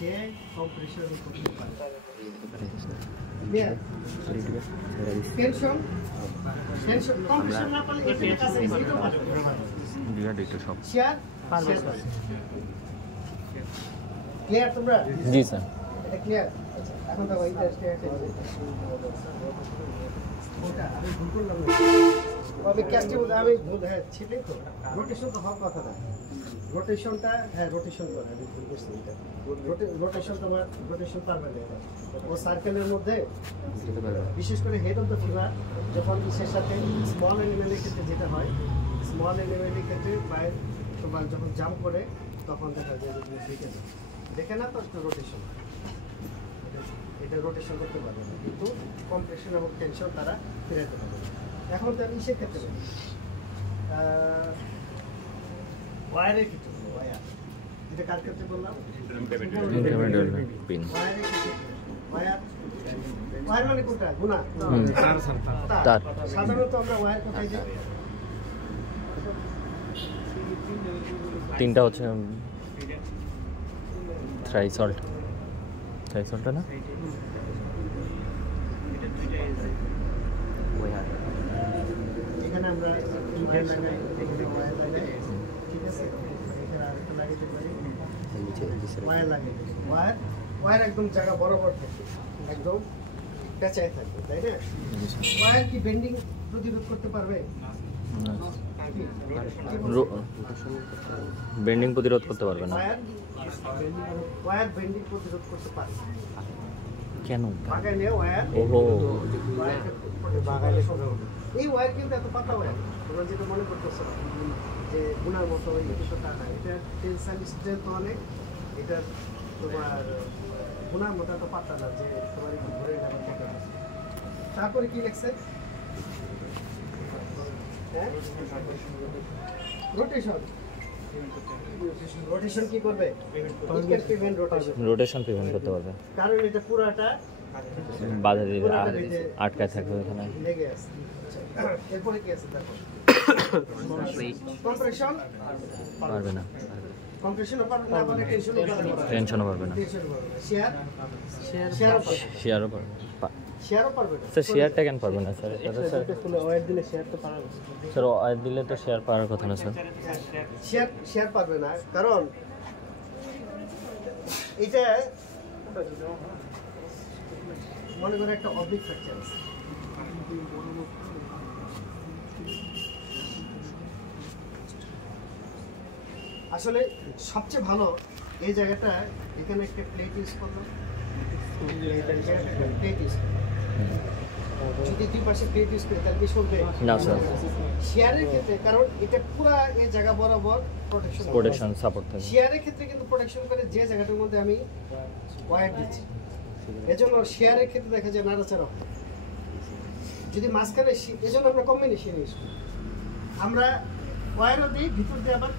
সে compression করতে পারে। Tension compression না পারলে এখানে কাছে এটাও পারবে। সব শেয়ার ক্লিয়ার তোমরা? জি স্যার। এটা ক্লিয়ার? আচ্ছা এখন দেখো এই টেস্টে ওটা আমি ভুল করলাম না। আমি ক্যাস্টে বলে আমি ভুল হ্যাঁ ছিলেই তো রোটেশন তো হওয়ার কথা না। রোটেশনটা হ্যাঁ রোটেশন করে আমি ভুল করছি এটা। রোটেশন তোমার রোটেশন পারবে না এটা। ও সার্কেলের মধ্যে বিশেষ করে হেড অফ দ্য ফিগার যখন ইসের সাথে স্মল এলিমেন্টের ক্ষেত্রে যেটা হয় স্মল এলিমেন্টের ক্ষেত্রে বাইরে তোমার যখন জাম্প করে তখন দেখা যায় যে দেখে না তো একটা রোটেশন এটা রোটেশন করতে পারবে না কিন্তু কম্প্রেশন এবং টেনশন তারা ফেরাতে পারবে। এখন তার ইসের ক্ষেত্রে ওয়ারের ক্ষেত্রে ওয়ার এটা কার ক্ষেত্রে বললাম? ওয়ারের ক্ষেত্রে ওয়ার মানে কোনটা? গুণা তার। সাধারণত আমরা ওয়ার কোথায় দিই? তিনটা হচ্ছে থ্রাইসল্ট না এখানে আমরা ওয়্যার লাগাই, এখানে ওয়্যার লাগাই, ঠিক আছে? এখানে আরেকটা লাগাইতে পারি, ওয়্যার লাগাই। ওয়্যার একদম জায়গা বরাবর থাকে, একদম পেঁচায় থাকবে, তাই না? ওয়্যার কি বেন্ডিং প্রতিরোধ করতে পারবে? বেন্ডিং প্রতিরোধ করতে পারবে না। ওয়্যার বেন্ডিং প্রতিরোধ করতে পারে কেন? বাগাইলে ওয়্যার বাগাইলে এই ওয়্যার কিন্তু এত পাতলা ওয়্যার তোমরা যেটা মনে করতেছো যে গুনার মতো কিছুটা না, এটা টেনসাইল স্ট্রেংথ অনেক, এটা তোমার গুনার মতো এত পাতলা না যে তোমার একটু ধরে নেওয়ার মতো। তারপরে কি লিখছে? রোটেশন। রোটেশন কি করবে? রোটেশন প্রিভেন্ট করতে পারবে, কারণ এটা পুরাটা বাধা দিবে, আটকায় থাকবে ওখানে। লেগে আছে। এরপরে কি আছে দেখো? কম্প্রেশন পারবে না, কম্প্রেশনও পারবে না, মানে টেনশনও পারবে না, শেয়ারও পারবে না। শেয়ারও পারবে না স্যার শেয়ারটা কেন পারবে না স্যার? ওয়্যার দিলে শেয়ার তো পারবে স্যার, ওয়্যার দিলে তো শেয়ার পাওয়ার কথা না স্যার। শেয়ার পারবে না কারণ এটা মনে করে একটা অবলিক ফ্র্যাকচার আছে, আসলে সবচেয়ে ভালো এই জায়গাটা এখানে একটা প্লেট ইউজ করলো, প্লেট ইউজ যদি দুই পাশে প্লেট ইউজ করে তাহলে কি শুনবে না স্যার। শেয়ারের ক্ষেত্রে কারণ এটা পুরো এই জায়গা বরাবর প্রোটেকশন সাপোর্ট থাকে। শেয়ারের ক্ষেত্রে কিন্তু প্রোটেকশন করে যে জায়গাটার মধ্যে আমি ওয়্যার দিচ্ছি, এজন্য শেয়ারের ক্ষেত্রে দেখা যায় নাড়াচাড়া হয়। যদি মাঝখানে এজন্য আমরা কম্বিনেশন ইউজ করি, আমরা ওয়্যারও দিই ভিতর দিয়ে আবার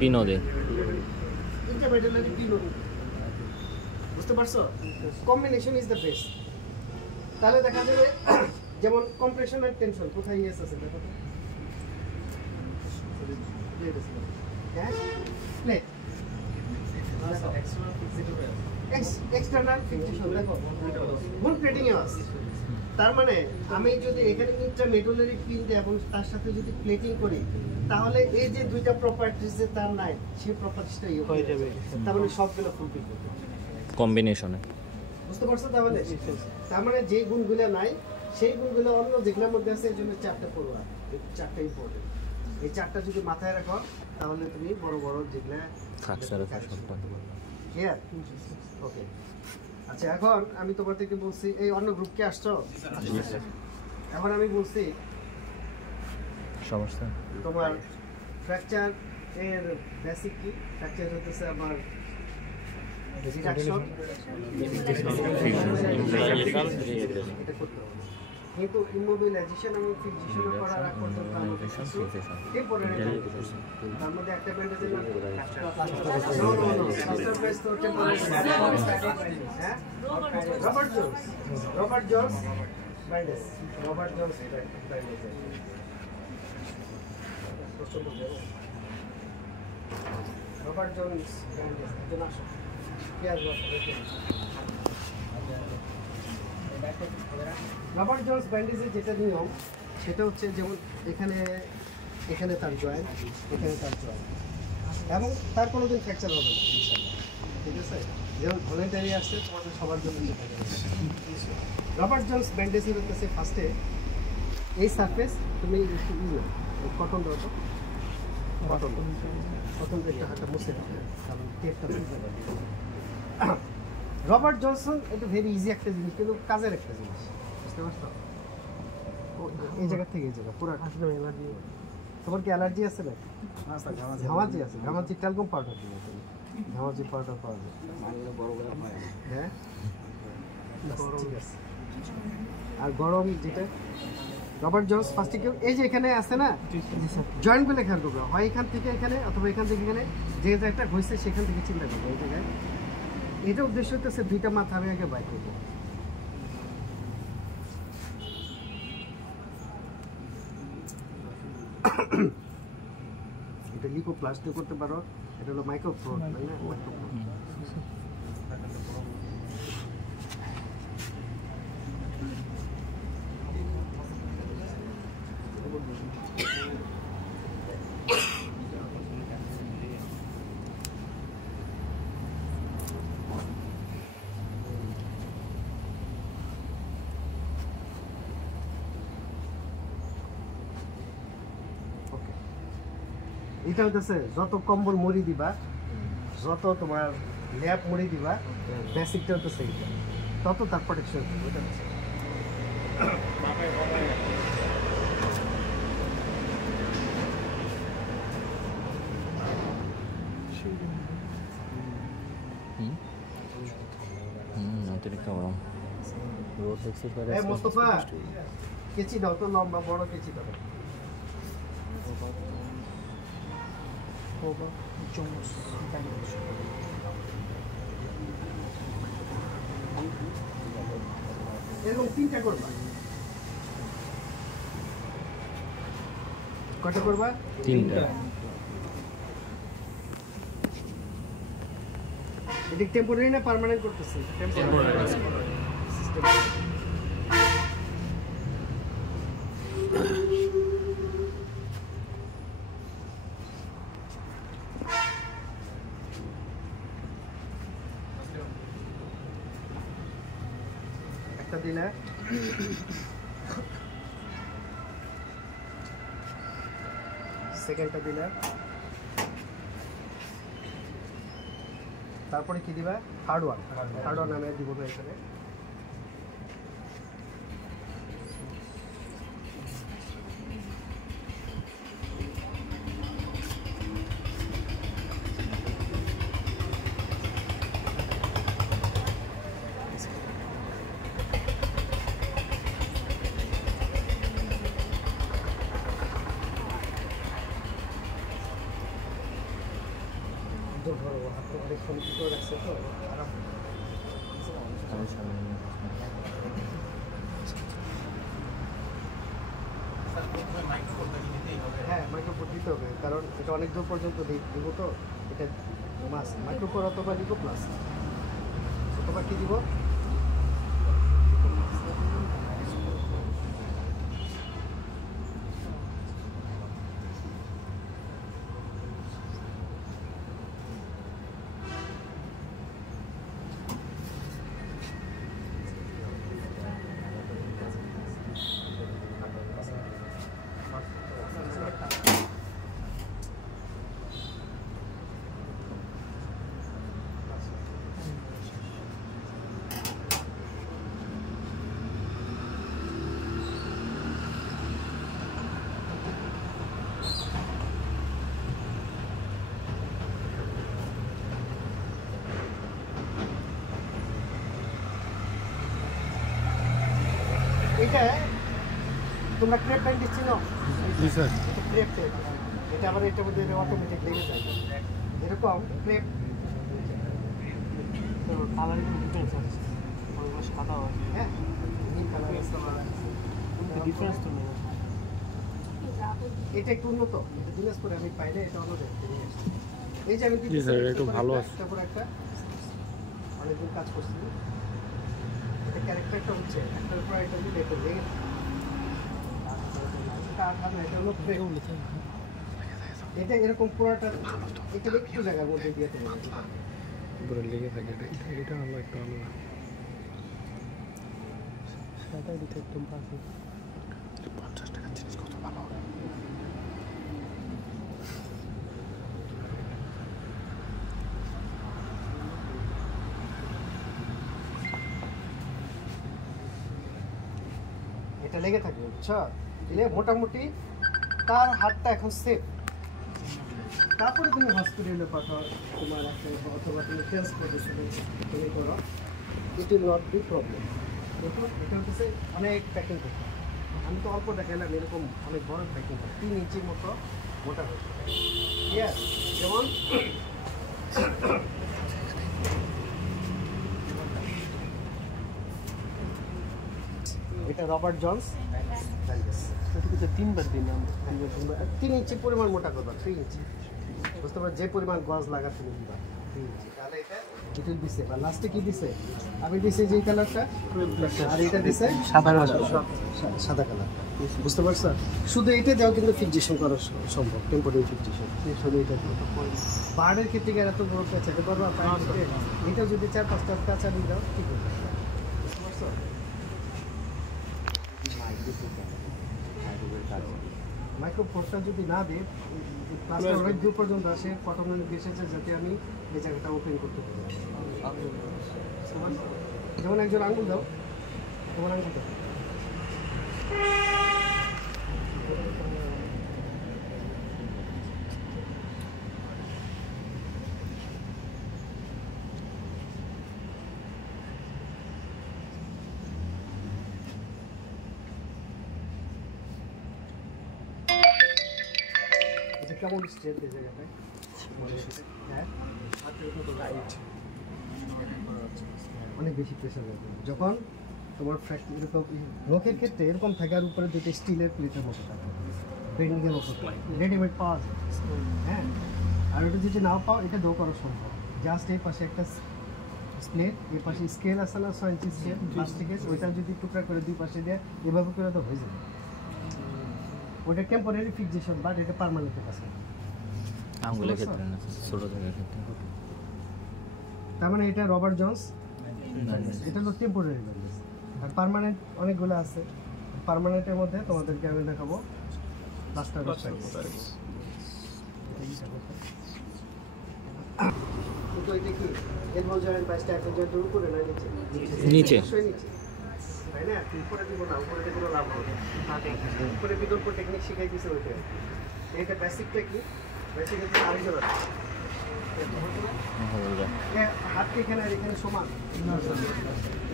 পিনও দিই, ইন্টারমিডিয়েট পিনও দিই, বুঝতে পারছো? Combination is the best. তাহলে দেখা যাবে যেমন কম্প্রেশন আর টেনশন কোথায় ইয়েস আছে দেখো তো, হ্যাঁ প্লেট এক্সটার্নাল ফিক্সেশন দেখো কোন প্লেটিং এ আছে। তার মানে আমি যদি এখানে ইন্টারমেডুলারি পিন দিই এবং তার সাথে যদি প্লেটিং করি তাহলে এই যে দুইটা প্রপার্টিজ যে তার নাই সেই প্রপার্টিসটা হয়ে যাবে, তার মানে সবগুলো ফুলফিল করবে কম্বিনেশনে। বুঝতে পারছো? তাহলে তার মানে যে গুণগুলো নাই সেই গুণগুলো অন্য যেগুলোর মধ্যে আছে, এই জন্য চারটা পড়বা, চারটা ইম্পর্টেন্ট। এই চারটা যদি মাথায় রাখো তাহলে তুমি বড় বড় যেগুলা ক্লিয়ার? ওকে আচ্ছা, এখন আমি তোমার থেকে বলছি এই অন্য গ্রুপকে আসছো, এখন আমি বলছি সমস্যা তোমার ফ্র্যাকচার এর বেসিক কি? ফ্র্যাকচার হতেছে আমার রিডাকশন, এটা করতে হবে, কিন্তু ইমোবিলাইজেশন এবং ফিক্সেশন করার আগ পর্যন্ত আমাদের টেম্পোরারি তার মধ্যে একটা ব্যান্ডেজের হ্যাঁ Robert Jones bandage, Robert Jones bandage, Robert Jones bandage একজন আসো রবার্ট জন্স ব্যান্ডেজের যেটা নিয়ম সেটা হচ্ছে যেমন এখানে এখানে তার জয়েন্ট, এখানে তার জয়েন্ট, এবং তার কোনোদিন ফ্র্যাকচার হবে না ইনশাআল্লাহ। ঠিক আছে, যেমন ভলেন্টারি আসছে তোমাদের সবার জন্য রবার্ট জন্স ব্যান্ডেজের হচ্ছে ফার্স্টে এই সারফেস তুমি একটু কটন দাও তো, কটন একটু হাতটা মুছে দাও কারণ টেপটা তুলতে পারবে। রবার্ট জনসন এটা ভেরি ইজি একটা জিনিস কিন্তু কাজের একটা জিনিস, বুঝতে পারছো? এই জায়গা থেকে এই জায়গা পুরো তোমার কি অ্যালার্জি আছে না? ঘামাচি আছে, ঘামাচি ট্যালকম পাউডার দিবে তুমি, ঘামাচি পাউডার পাওয়া যায়। হ্যাঁ ঠিক আছে। আর গরম যেটা রবার্ট জন্স ফার্স্টে কেউ এই যে এখানে আছে না জয়েন্টগুলো খেয়াল করবে, হয় এখান থেকে এখানে অথবা এখান থেকে এখানে, যে জায়গাটা হয়েছে সেখান থেকে চিন্তা করবো এই জায়গায়। এটা উদ্দেশ্য হচ্ছে দুইটা মাথা আমি আগে বাইর করবো। এটা লিপোপ্লাস্টি করতে পারো, এটা হলো মাইক্রোফ্লোর, তাই না? মাইক্রোফ্লোর এটা হচ্ছে যত কম্বল মুড়ি দিবা, যত তোমার ল্যাপ মুড়ি দিবা, বেসিকটা হচ্ছে এইটা, তত তার প্রোটেকশন ওইটা হচ্ছে। অতিরিক্ত গরম মোস্তফা কেচি দাও তো, লম্বা বড় কেচি দাও। এরকম 3টা করবা, কয়টা করবা? 3টা। এটা টেম্পোরারি না পার্মানেন্ট করতেছি? টেম্পোরারি। একটা দিলে সেকেন্ডটা দিলে, তারপরে কি দিবা? থার্ড ওয়ান আমি দিব না এখানে। অনেকক্ষণ কি করে রাখছে তো আরাম। হ্যাঁ মাইক্রোফোর দিতে হবে, কারণ এটা অনেক দূর পর্যন্ত দিব তো, এটা মাস মাইক্রোফোর অথবা লিপো প্লাস অথবা কি দিব? এটা তোমরা ক্রেপ ব্যান্ডেজ চিনো? জি স্যার। ক্রেপ টেপ, এটা আবার এটার মধ্যে অটোমেটিক লেগে যায় এরকম ক্রেপ। তো কালার ডিফারেন্স আছে, ওইগুলো সাদা হয়। হ্যাঁ নীল কালার আছে, ডিফারেন্স তো নেই। এটা একটু উন্নত, এটা দিনাজপুরে আমি পাইলে, এটা অন্য জায়গায় নিয়ে আসছি। এই যে আমি জি স্যার, এটা ভালো আছে। তারপর একটা অনেকদিন কাজ করছি। এটা ক্যারেক্টারটা হচ্ছে একটার পর একটা দিলে এটা লেগে এটা এরকম পুরোটা এটা একটু জায়গার মধ্যে দিয়ে দেবো পুরো লেগে থাকে এটা হলো একটু আলাদা সাদা দিতে একদম পাশে 50 টাকার জিনিস কত ভালো হবে এটা লেগে থাকবে বুঝছো দিলে মোটামুটি তার হাতটা এখন সেফ তারপরে তুমি হসপিটালে পাঠাও তোমার অথবা তুমি ট্রান্সপোর্টেশনে তুমি করো it will not be problem দেখো এটা হচ্ছে অনেক প্যাকিং করতে হয়। আমি তো অল্প দেখালাম এরকম অনেক বড় প্যাকিং হয় 3 ইঞ্চির মতো মোটা হয়েছে ইয়েস যেমন এটা রবার্ট জনস এটা 3 বার দিন 3 ইঞ্চি পরিমাণ মোটা করবা 3 ইঞ্চি বুঝতে পারো যে পরিমাণ গজ লাগা তুমি দিবা 3 ইঞ্চি তাহলে এটা ডিটেল দিছে বা লাস্টে কি দিছে আমি দিছি যে কালারটা আর এটা দিছে সাদা কালার বুঝতে পারছো শুধু এটা দাও কিন্তু ফিক্সেশন করা সম্ভব টেম্পোরারি ফিক্সেশন শুধু এটা বার্ডের ক্ষেত্রে কি এত বড় পেঁচাতে পারবা এটা যদি 4-5টা কাঁচা দিয়ে দাও ঠিক হবে বুঝতে পারছো মাইক্রোফোনটা যদি না দেয় প্লাস্টার অনেক দূর পর্যন্ত আসে কটনের এসেছে যাতে আমি এই জায়গাটা ওপেন করতে পারি যেমন একজন আঙুল দাও তোমার আঙুল দাও কেমন স্ট্রেট এই জায়গাটায় হ্যাঁ অনেক বেশি প্রেশার লাগবে যখন তোমার ফ্র্যাকচার এরকম নখের ক্ষেত্রে এরকম থাকার উপরে দুটো স্টিলের প্লেটের মতো থাকে বেন্ডিংয়ের মতো রেডিমেড পাওয়া যায় হ্যাঁ আর ওটা যদি নাও পাও এটা দো করা সম্ভব জাস্ট এই পাশে একটা প্লেট এই পাশে স্কেল আছে না 6 ইঞ্চি স্কেল প্লাস্টিকের ওইটা যদি টুকরা করে দুই পাশে দিয়ে এভাবে করে তো হয়ে যাবে ওটা টেম্পোরারি ফিক্সেশন বাট এটা পার্মানেন্ট কাজ করে আঙ্গুলের ক্ষেত্রে না ছোট থাকার ক্ষেত্রে তার মানে এটা রবার্ট জনস এটা হলো টেম্পোরারি ব্যান্ডেজ আর পার্মানেন্ট অনেকগুলো আছে পার্মানেন্টের মধ্যে তোমাদেরকে আমি দেখাবো প্লাস্টার কিন্তু এটা কি এলবো জয়েন্ট বা স্ট্যাকের জয়েন্টের উপরে না নিচে তাই না উপরে দিব না উপরে দিব লাভ হবে উপরে বিকল্প টেকনিক শিখাই দিছে ওইটা এটা বেসিক টেকনিক বেসিক হচ্ছে আরেকজন হাত এখানে আর এখানে সমান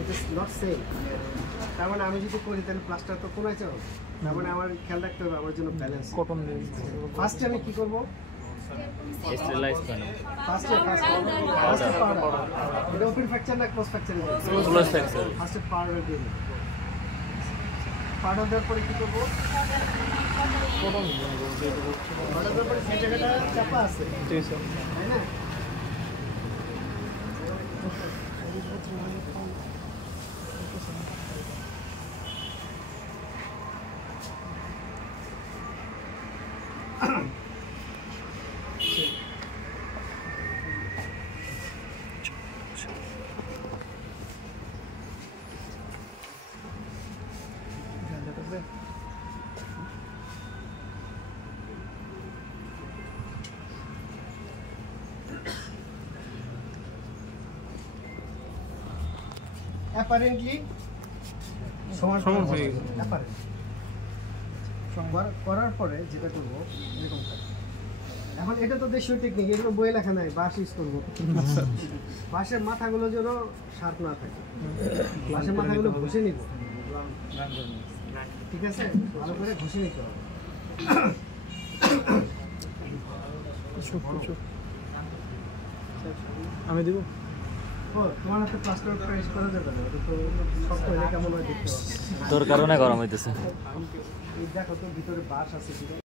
ইট ইজ নট সেম তার মানে আমি যদি করি তাহলে প্লাস্টার তো কোনায় চাও তার মানে আমার খেয়াল রাখতে হবে আমার জন্য ব্যালেন্স কটন ফার্স্টে আমি কি করবো স্টেরিলাইজ করে ফার্স্টে পাউডার এটা ওপেন ফ্র্যাকচার না ক্লোজ ফ্র্যাকচার ক্লোজ ফ্র্যাকচার ফার্স্টে পাউডার দিয়ে পাউডার দেওয়ার পরে কি করবো পাউডার দেওয়ার পরে সেই জায়গাটা চাপা আছে তাই না অ্যাপারেন্টলি সমান হয়ে গেছে করার পরে যেটা করবো এরকম থাকে এখন এটা তো দেশীয় টেকনিক এগুলো বইয়ে লেখা নাই বাঁশ ইউজ করবো বাঁশের মাথাগুলো যেন শার্প না থাকে বাঁশের মাথাগুলো ঘষে নিব ঠিক আছে ভালো করে ঘষে নিতে হবে আমি দিব তোমার হাতে প্লাস্টার প্রেস করা যাবে না তো শক্ত হলে কেমন হয় দেখতে হবে তোর কারণে গরম হইতেছে দেখো তো ভিতরে বাঁশ আছে